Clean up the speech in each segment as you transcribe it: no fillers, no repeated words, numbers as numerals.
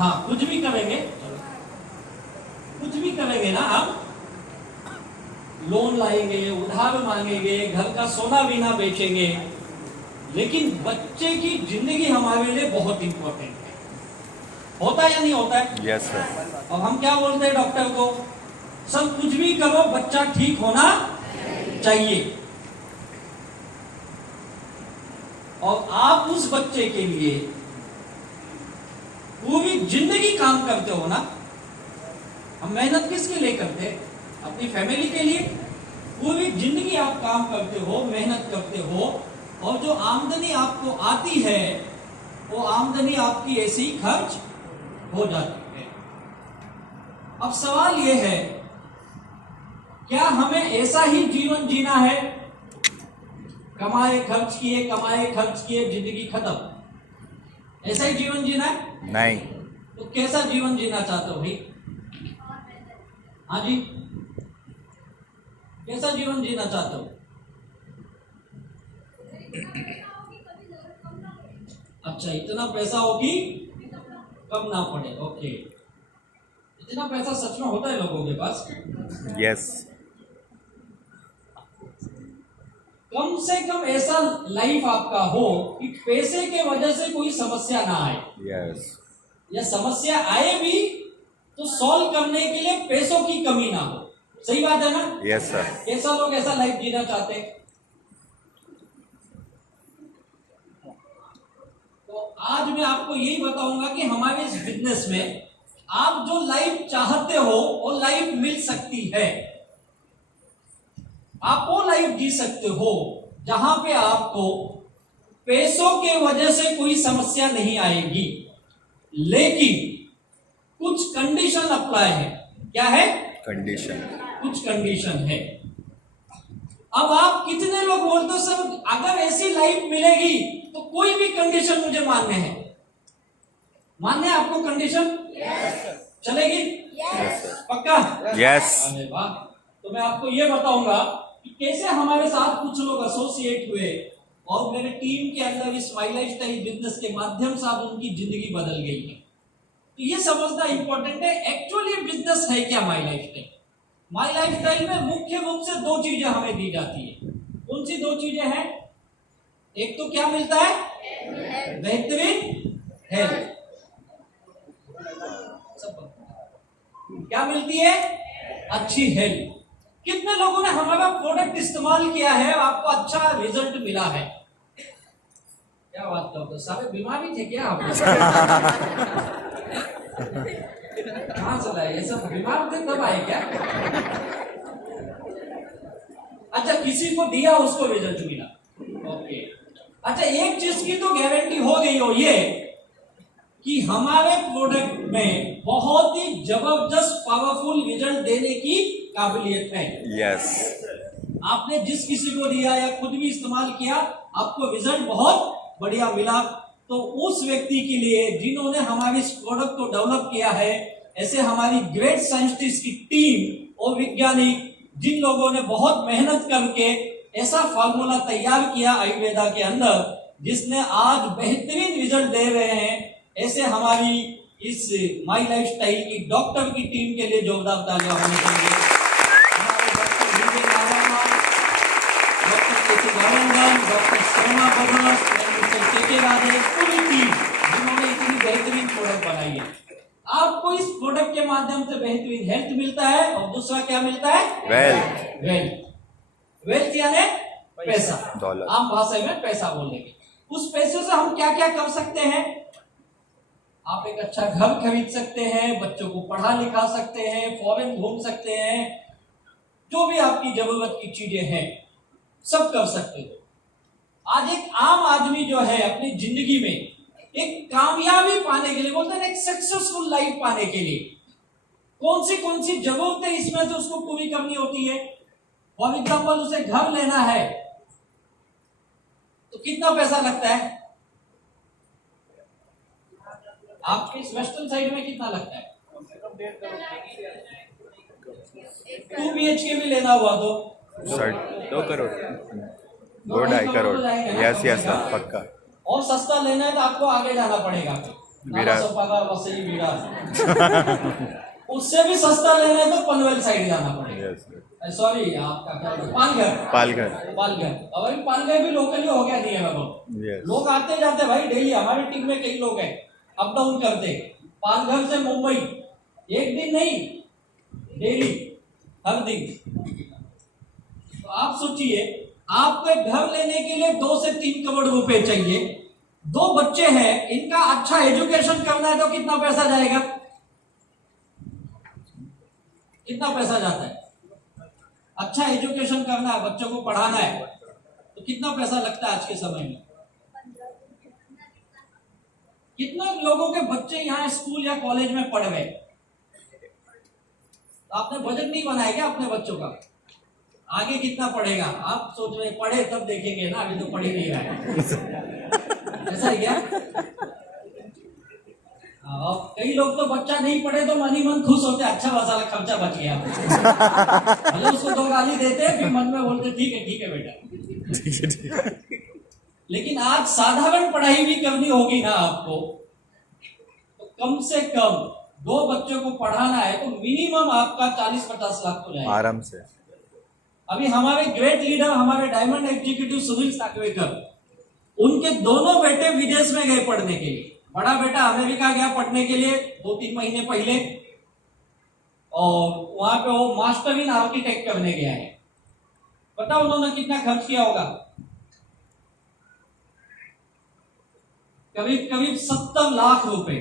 हाँ कुछ भी करेंगे, कुछ भी करेंगे ना, हम लोन लाएंगे, उधार मांगेंगे, घर का सोना बीना बेचेंगे, लेकिन बच्चे की जिंदगी हमारे लिए बहुत इंपॉर्टेंट है। होता है या नहीं होता है? Yes sir. और हम क्या बोलते हैं डॉक्टर को, सब कुछ भी करो बच्चा ठीक होना चाहिए। और आप उस बच्चे के लिए पूरी जिंदगी काम करते हो ना। हम मेहनत किसके लिए करते हैं? अपनी फैमिली के लिए। पूरी जिंदगी आप काम करते हो, मेहनत करते हो, और जो आमदनी आपको आती है वो आमदनी आपकी ऐसी खर्च हो जाती है। अब सवाल यह है, क्या हमें ऐसा ही जीवन जीना है? कमाए खर्च किए, कमाए खर्च किए, जिंदगी खत्म, ऐसा ही जीवन जीना है? नहीं। तो कैसा जीवन जीना चाहते हो भाई? हाँ जी, कैसा जीवन जीना चाहते हो? अच्छा, इतना पैसा हो कि कम ना पड़े। ओके, इतना पैसा सच में होता है लोगों के पास? यस। कम से कम ऐसा लाइफ आपका हो कि पैसे के वजह से कोई समस्या ना आए। यस। या समस्या आए भी तो सॉल्व करने के लिए पैसों की कमी ना हो। सही बात है ना? Yes sir. कैसा लोग ऐसा लाइफ जीना चाहते हैं? तो आज मैं आपको यही बताऊंगा कि हमारे इस बिजनेस में आप जो लाइफ चाहते हो वो लाइफ मिल सकती है। आप वो लाइफ जी सकते हो जहां पे आपको पैसों के वजह से कोई समस्या नहीं आएगी, लेकिन कुछ कंडीशन अप्लाई है। क्या है? कंडीशन। कुछ कंडीशन है। अब आप कितने लोग बोलते हो सर अगर ऐसी लाइफ मिलेगी तो कोई भी कंडीशन मुझे मान्य है? मान्य है आपको कंडीशन? चलेगी? पक्का? यस। अरे वाह। तो मैं आपको ये बताऊंगा कि कैसे हमारे साथ कुछ लोग एसोसिएट हुए और मेरे टीम के अंदर इस माई लाइफ स्टाइल बिजनेस के माध्यम से अब उनकी जिंदगी बदल गई है। तो ये समझना इंपॉर्टेंट है, एक्चुअली बिजनेस है क्या my life style? My life style में मुख्य रूप से दो चीजें हमें दी जाती है। कौन सी दो चीजें हैं? एक तो क्या मिलता है? बेहतरीन हेल्थ। क्या मिलती है? अच्छी हेल्थ। कितने लोगों ने हमारा प्रोडक्ट इस्तेमाल किया है, आपको अच्छा रिजल्ट मिला है? क्या बात करते हो, सारे बीमार ही थे क्या आप? कहां चला है ये सब? बीमार थे तब आए क्या? अच्छा, किसी को दिया उसको रिजल्ट मिला। ओके, अच्छा एक चीज की तो गारंटी हो गई हो ये कि हमारे प्रोडक्ट में बहुत ही जबरदस्त पावरफुल रिजल्ट देने की काबिलियत है। यस। आपने जिस किसी को दिया या खुद भी इस्तेमाल किया, आपको रिजल्ट बहुत बढ़िया मिला। तो उस व्यक्ति के लिए जिन्होंने हमारे इस प्रोडक्ट को डेवलप किया है, ऐसे हमारी ग्रेट साइंटिस्ट की टीम और वैज्ञानिक जिन लोगों ने बहुत मेहनत करके ऐसा फार्मूला तैयार किया आयुर्वेदा के अंदर जिसने आज बेहतरीन रिजल्ट दे रहे हैं, ऐसे हमारी इस माई लाइफ स्टाइल की डॉक्टर की टीम के लिए जोरदार तालियां होनी चाहिए। डॉक्टर शर्मा ब्रदर्स, पूरी टीम जिन्होंने इतनी बेहतरीन प्रोडक्ट बनाई है। आपको इस प्रोडक्ट के माध्यम से बेहतरीन हेल्थ मिलता है और दूसरा क्या मिलता है? वेल्थ। वेल्थ। वेल्थ यानी पैसा, आम भाषा में पैसा बोलेंगे। उस पैसों से हम क्या क्या कर सकते हैं? आप एक अच्छा घर खरीद सकते हैं, बच्चों को पढ़ा लिखा सकते हैं, फॉरेन घूम सकते हैं, जो भी आपकी जरूरत की चीजें हैं सब कर सकते हो। आज एक आम आदमी जो है अपनी जिंदगी में एक कामयाबी पाने के लिए, बोलते हैं एक सक्सेसफुल लाइफ पाने के लिए कौन सी जरूरतें इसमें से उसको पूरी करनी होती है? फॉर एग्जाम्पल उसे घर लेना है तो कितना पैसा लगता है? आपके इस वेस्टर्न साइड में कितना लगता है? 2 BHK भी लेना हुआ तो 2 crore 2-2.5 crore. Yes yes sir, पक्का। और सस्ता लेना है तो आपको आगे जाना पड़ेगा। विरार। सोपागा वसई विरार। उससे भी सस्ता लेना है तो पनवेल साइड जाना पड़ेगा। सॉरी, आपका क्या नाम? पालघर। अब अभी पालघर भी लोकल ही हो गया नहीं है बाबू। लोग आते जाते भाई डेली, हमारी टीम में कई लोग हैं अप डाउन करते। पालघर से मुंबई एक दिन नहीं, डेली, हर दिन। तो आप सोचिए, आपको घर लेने के लिए 2 से 3 करोड़ रुपए चाहिए। 2 बच्चे हैं, इनका अच्छा एजुकेशन करना है तो कितना पैसा जाएगा? कितना पैसा जाता है? अच्छा एजुकेशन करना है, बच्चों को पढ़ाना है तो कितना पैसा लगता है आज के समय में? कितना लोगों के बच्चे यहाँ स्कूल या कॉलेज में पढ़ गए? आपने बजट नहीं बनाया क्या अपने बच्चों का? आगे कितना पढ़ेगा? आप सोच रहे पढ़े तब देखेंगे ना, अभी तो पढ़ ही नहीं रहा है। ऐसा है क्या? कई लोग तो बच्चा नहीं पढ़े तो मन ही मन खुश होते, अच्छा वाला खर्चा बच गया। मतलब उसको 2 गाली देते फिर मन में बोलते ठीक है बेटा। लेकिन आज साधारण पढ़ाई भी करनी होगी ना आपको, तो कम से कम 2 बच्चों को पढ़ाना है तो मिनिमम आपका 40-50 लाख तो जाएगा आराम से। अभी हमारे ग्रेट लीडर, हमारे डायमंड एग्जीक्यूटिव सुनील साकवेकर, उनके दोनों बेटे विदेश में गए पढ़ने के लिए। बड़ा बेटा अमेरिका गया पढ़ने के लिए 2-3 महीने पहले, और वहां पे वो मास्टर इन आर्किटेक्ट करने गया है। पता उन्होंने कितना खर्च किया होगा? करीब 70 लाख रुपए।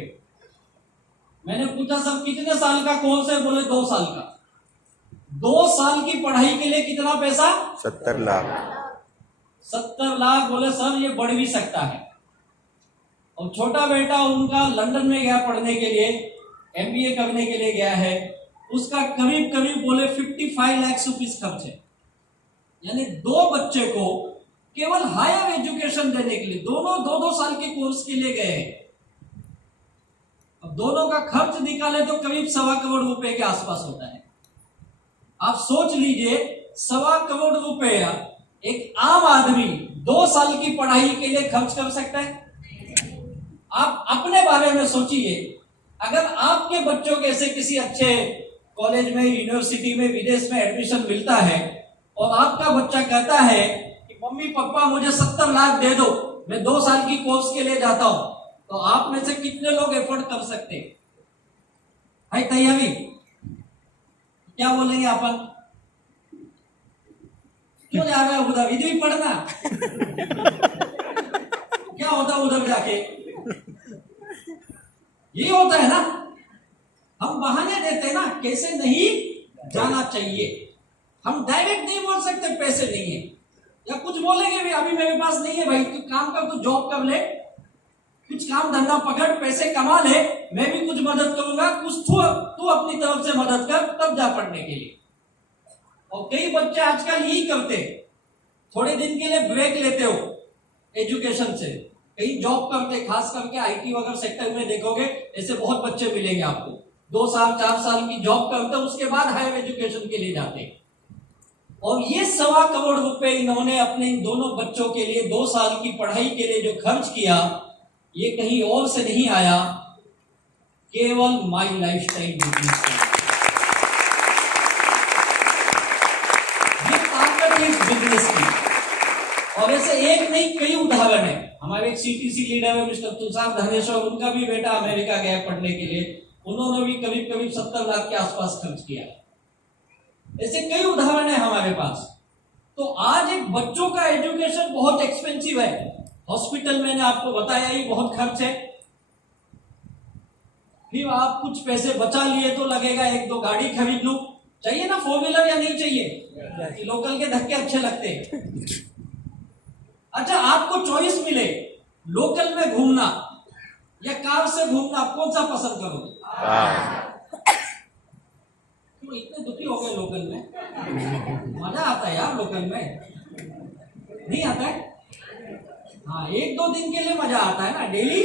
मैंने पूछा सर कितने साल का कोर्स है? बोले 2 साल का। 2 साल की पढ़ाई के लिए कितना पैसा? 70 लाख। 70 लाख। बोले सर ये बढ़ भी सकता है। और छोटा बेटा उनका लंदन में गया पढ़ने के लिए, MBA करने के लिए गया है, उसका करीब बोले 55 लाख रुपीस खर्च है। यानी 2 बच्चे को केवल हायर एजुकेशन देने के लिए, दोनों 2-2 साल के कोर्स के लिए गए हैं। अब दोनों का खर्च निकाले तो करीब 1.25 करोड़ रुपए के आसपास होता है। आप सोच लीजिए 1.25 करोड़ रुपया एक आम आदमी 2 साल की पढ़ाई के लिए खर्च कर सकता है। आप अपने बारे में सोचिए, अगर आपके बच्चों के ऐसे किसी अच्छे कॉलेज में, यूनिवर्सिटी में, विदेश में एडमिशन मिलता है और आपका बच्चा कहता है कि मम्मी पापा मुझे 70 लाख दे दो, मैं 2 साल की कोर्स के लिए जाता हूं, तो आप में से कितने लोग एफोर्ड कर सकते हैं? भाई तैयारी क्या बोलेंगे अपन? क्यों जा रहा है उधर? इधर ही पढ़ना। क्या होता उधर जाके? ये होता है ना, हम बहाने देते हैं ना, कैसे नहीं जाना चाहिए। हम डायरेक्ट नहीं बोल सकते पैसे नहीं है, या कुछ बोलेंगे भी अभी मेरे पास नहीं है भाई, तू काम कर, तू जॉब कर ले, कुछ काम धंधा पकड़, पैसे कमा ले, मैं भी कुछ मदद करूंगा, कुछ तू अपनी तरफ से मदद कर, तब जा पढ़ने के लिए। और कई बच्चे आजकल यही करते, थोड़े दिन के लिए ब्रेक लेते हो एजुकेशन से, कहीं जॉब करते, खास करके IT वगैरह सेक्टर में देखोगे ऐसे बहुत बच्चे मिलेंगे आपको, 2 साल 4 साल की जॉब करते, उसके बाद हायर एजुकेशन के लिए जाते। और ये 1.25 करोड़ रुपए इन्होंने अपने इन दोनों बच्चों के लिए 2 साल की पढ़ाई के लिए जो खर्च किया, ये कहीं और से नहीं आया, केवल माई लाइफस्टाइल बिजनेस से। ये ताकत है इस बिजनेस की। और ऐसे एक नहीं कई उदाहरण है। हमारे एक CTC लीडर है मिस्टर तुषार धनेश्वर, उनका भी बेटा अमेरिका गया पढ़ने के लिए, उन्होंने भी करीब 70 लाख के आसपास खर्च किया। ऐसे कई उदाहरण है हमारे पास। तो आज एक बच्चों का एजुकेशन बहुत एक्सपेंसिव है। हॉस्पिटल मैंने आपको बताया ही बहुत खर्च है। फिर आप कुछ पैसे बचा लिए तो लगेगा 1-2 गाड़ी खरीद लूं, चाहिए ना 4 व्हीलर या नहीं चाहिए? लोकल के धक्के अच्छे लगते हैं। अच्छा, आपको चॉइस मिले लोकल में घूमना या कार से घूमना, आप कौन सा पसंद करोगे? क्यों इतने दुखी हो गए? लोकल में मजा आता है यार, लोकल में नहीं आता है? हाँ, 1-2 दिन के लिए मजा आता है ना, डेली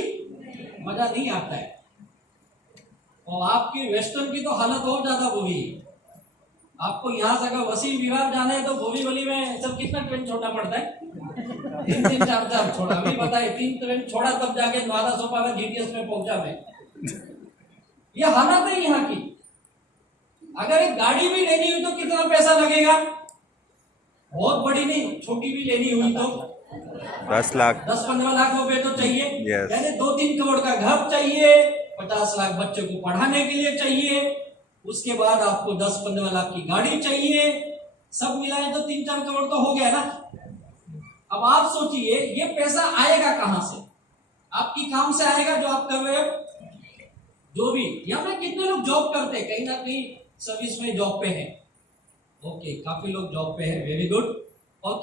मजा नहीं आता है। और आपकी वेस्टर्न की तो हालत और ज्यादा बुरी है। आपको यहाँ से अगर वसीम विहार जाना है तो बोरीवली में सब कितना ट्रेन छोड़ना पड़ता है? 3 4 छोड़ा। अभी बताए 3 ट्रेन छोड़ा तब जाके नवादा सोपा का जीटीएस में पहुंचा मैं। ये हालत है यहाँ की। अगर एक गाड़ी भी लेनी हुई तो कितना पैसा लगेगा? बहुत बड़ी नहीं, छोटी भी लेनी हुई तो 10 लाख 10-15 लाख रुपए तो चाहिए। Yes. यानी 2-3 करोड़ का घर चाहिए, 50 लाख बच्चों को पढ़ाने के लिए चाहिए, उसके बाद आपको 10-15 लाख की गाड़ी चाहिए, सब मिलाए तो 3-4 करोड़ तो हो गया ना। अब आप सोचिए ये पैसा आएगा कहां से? आपकी काम से आएगा जो आप कर रहे हो, जो भी। यहाँ में कितने लोग जॉब करते हैं, कहीं ना कहीं सर्विस में जॉब पे है। ओके, काफी लोग जॉब पे है, वेरी गुड।